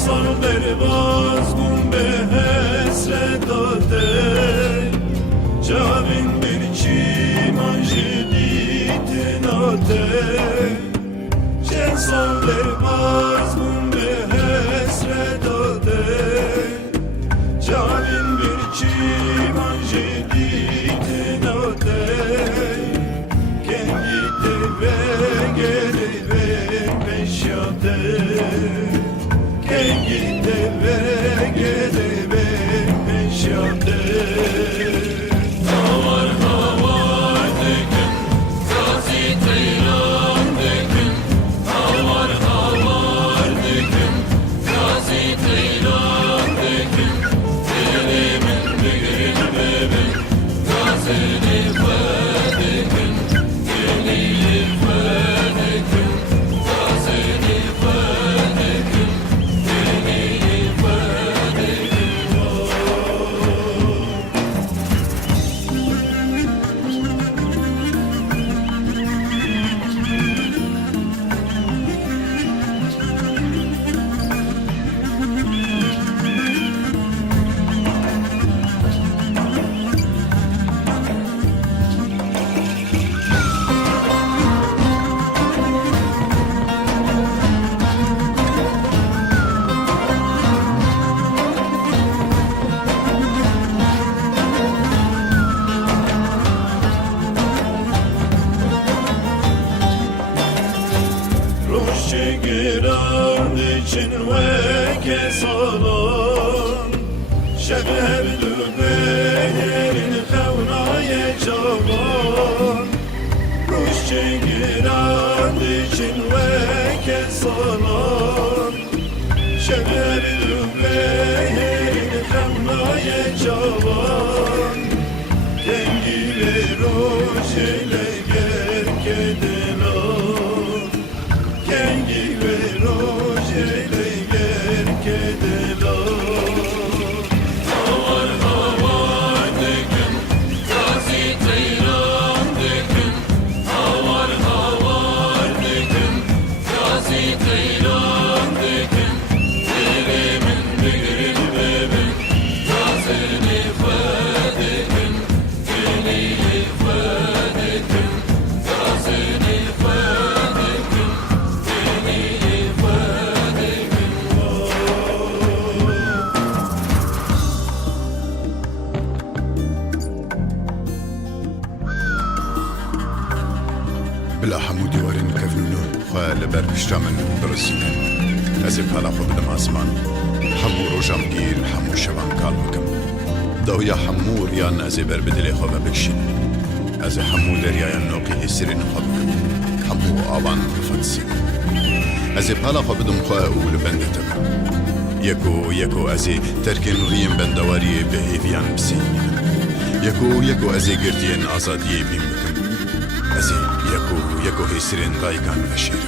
برواز بون به حسرت داده جاوین برچی manjidit nate Censal برواز بون به حسرت داده جاوین برچی manjidit nate Kendite ve geri ve peşyate Kendite ve geri ve peşyate Havar havar dökün Gazi Teyran dökün Havar havar dökün Gazi Teyran dökün Dilimin büyür bebin Gazini fedekün Diliyi fedekün Gazini fedekün Diliyi fedekün Ruşçı giran için ve kesalon Şeber dübeyerin xevnaye çavan Ruşçı giran için ve kesalon Şeber dübeyerin xevnaye çavan Dengi ve roşeyle gerk edilan Kengi ve rojeyle gerk edilan Havar havar dökün Gazi Teyran dökün Havar havar dökün Gazi Teyran dökün Dilimin büyür bebin Gazini fedekün Diliyi fedekün Gazini fedekün بلا حمو دیوارین کفنونو خواه لبر پشتا من برسینه از پالا خو بدم آسمان حمو روشم گیر حمو شوان کال بکم داویا حمو ریان از بر بدل خو بکشین از حمو دریای نوقی سرین خو بکم حمو آوان بفتسین از پالا خو بدم خواه اول بنده تبم یکو از ترکن ریم بندواری به هیویان بسین یکو از گردین آزادی بیم بکم از یکو هیسرین دایگان و شیرم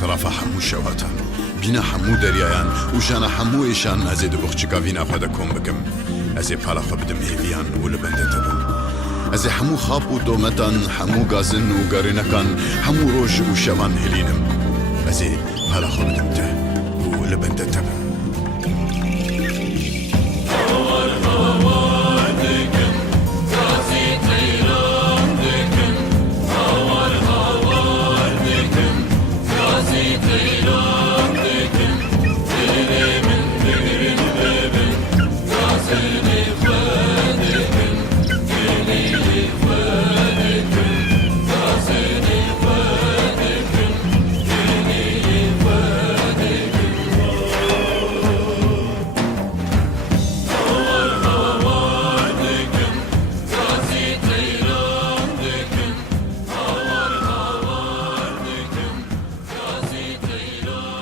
طرف حمو شواتان بینا حمو دریایان و جانا حمو ایشان از دبخچکا وینا خدا کن بکم از پالا خو بدم هیویان ول بنده تبم از حمو خواب و دومتان حمو گازن و گارینکان حمو روش و شوان هلینم از پالا خو بدم ته ول بنده تبم Havar havar dökün Gazi Teyran dökün Havar havar dökün Gazi Teyran dökün Dilimin büyür bebin Gazini fedekün Diliyi fedekün Gazini fedekün Diliyi fedekün Havar havar dökün Gazi Teyran dökün Havar havar dökün Gazi Teyran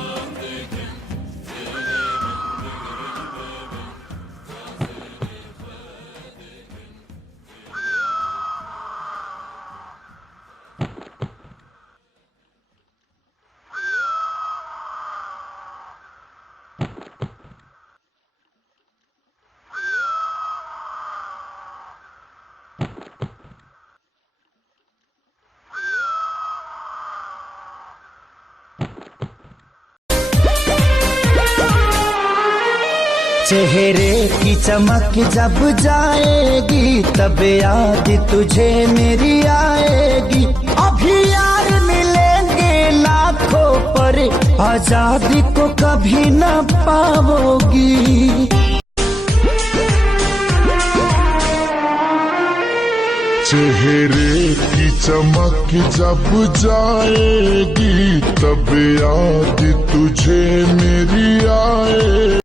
चेहरे की चमक जब जाएगी तब याद तुझे मेरी आएगी। अभी यार मिलेंगे लाखों पर आजादी को कभी न पाओगी। चेहरे की चमक जब जाएगी तब याद तुझे मेरी आए।